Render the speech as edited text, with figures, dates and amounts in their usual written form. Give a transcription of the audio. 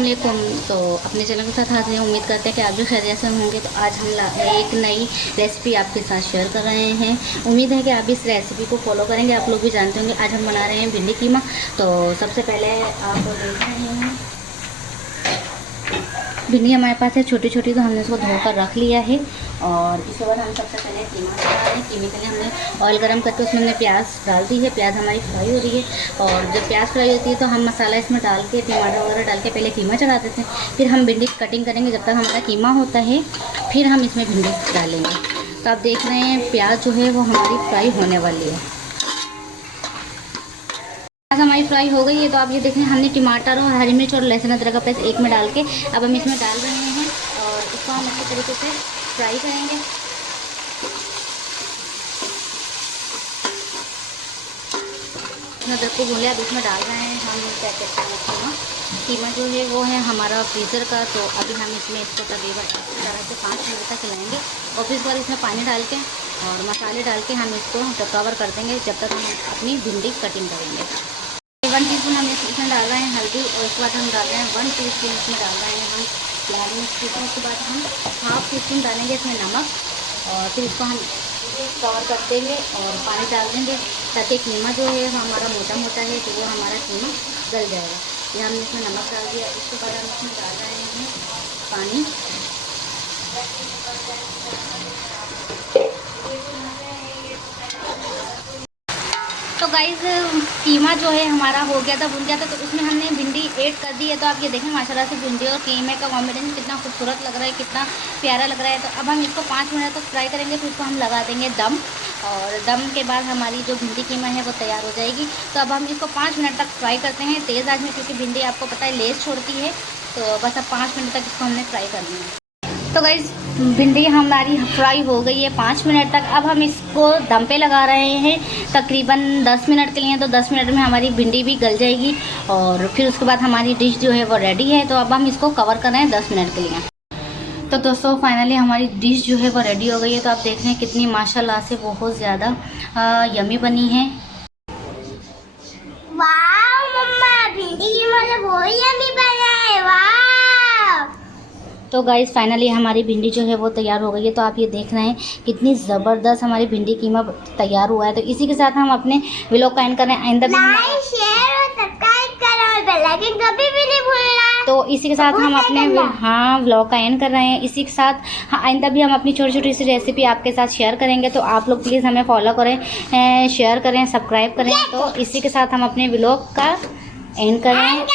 अस्सलामुअलैकुम। तो अपने चैनल के साथ हाजिर हैं। उम्मीद करते हैं कि आप भी खैरियत से होंगे। तो आज हम एक नई रेसिपी आपके साथ शेयर कर रहे हैं। उम्मीद है कि आप इस रेसिपी को फॉलो करेंगे। आप लोग भी जानते होंगे आज हम बना रहे हैं भिंडी कीमा। तो सबसे पहले आप देख रहे हैं भिंडी हमारे पास है छोटी छोटी, तो हमने इसको धोकर रख लिया है। और इसके बाद हम सबसे पहले कीमा बना रहे हैं। कीमे के लिए हमने ऑयल गरम करके उसमें हमने प्याज डाल दी है। प्याज हमारी फ्राई हो रही है, और जब प्याज फ्राई होती है तो हम मसाला इसमें डाल के टमाटर वगैरह डाल के पहले कीमा चढ़ा देते हैं। फिर हम भिंडी कटिंग करेंगे। जब तक हमारा कीमा होता है फिर हम इसमें भिंडी डालेंगे। तो आप देख रहे हैं प्याज जो है वो हमारी फ्राई होने वाली है। प्याज हमारी फ्राई हो गई है। तो आप ये देखें हमने टमाटर और हरी मिर्च और लहसुन अदरक का पेस्ट एक में डाल के अब हम इसमें डाल रहे हैं, और इसको हम अच्छे तरीके से फ्राई करेंगे। अदरक को भूले, अब इसमें डाल रहे हैं हम क्या कहते हैं कीमा। कीमा जो है वो है हमारा फ्रीज़र का। तो अभी हम इसमें इसको तकरीबन इस तरह से 5 मिनट तक चलाएँगे, और फिर बाद इसमें पानी डाल के और मसाले डाल के हम इसको कवर कर देंगे जब तक हम अपनी भिंडी कटिंग करेंगे। 1 टीस्पून हम इसमें डाल रहे हैं हल्दी, और उसके बाद हम डाल रहे हैं 1 टीस्पून इसमें डाल रहे हैं हम लाल मिर्च। उसके बाद हम 1/2 टीस्पून डालेंगे इसमें नमक, और फिर इसको हम कवर कर देंगे और पानी डाल देंगे ताकि कीमा जो है हमारा मोटा मोटा है तो वो हमारा कीमा गल जाएगा। ये हमने इसमें नमक डाल दिया। इसके बाद हम इसमें डाल रहे हैं पानी। तो गाइस कीमा जो है हमारा हो गया था, भुन गया था। तो उसमें हमने भिंडी ऐड कर दी है। तो आप ये देखें माशाल्लाह से भिंडी और कीमे का कॉम्बिनेशन कितना खूबसूरत लग रहा है, कितना प्यारा लग रहा है। तो अब हम इसको 5 मिनट तक फ्राई करेंगे, फिर इसको हम लगा देंगे दम, और दम के बाद हमारी जो भिंडी कीमा है वो तैयार हो जाएगी। तो अब हम इसको 5 मिनट तक फ्राई करते हैं तेज़ आंच में, क्योंकि भिंडी आपको पता है लेस छोड़ती है। तो बस अब 5 मिनट तक इसको हमने फ्राई करना है। तो गाइस भिंडी हमारी फ्राई हो गई है 5 मिनट तक। अब हम इसको दम पे लगा रहे हैं तकरीबन 10 मिनट के लिए। तो 10 मिनट में हमारी भिंडी भी गल जाएगी, और फिर उसके बाद हमारी डिश जो है वो रेडी है। तो अब हम इसको कवर कर रहे हैं 10 मिनट के लिए। तो दोस्तों फाइनली हमारी डिश जो है वो रेडी हो गई है। तो आप देख रहे हैं कितनी माशाल्लाह से बहुत ज़्यादा यमी बनी है। वाह मम्मा, भिंडी की मतलब बहुत यम्मी बना है। वाह। तो गाइस फाइनली हमारी भिंडी जो है वो तैयार हो गई है। तो आप ये देख रहे हैं कितनी ज़बरदस्त हमारी भिंडी कीमा तैयार हुआ है। तो इसी के साथ हम अपने व्लॉग का एंड करें। आइंदा भी लाइक शेयर और सब्सक्राइब करो, और बेल आइकन कभी भी नहीं भूलना। तो इसी के साथ हम अपने व्लॉग का एंड कर रहे हैं। इसी के साथ आइंदा भी हम अपनी छोटी छोटी सी रेसिपी आपके साथ शेयर करेंगे। तो आप लोग प्लीज़ हमें फॉलो करें, शेयर करें, सब्सक्राइब करें। तो इसी के साथ हम अपने व्लॉग का एंड कर रहे हैं।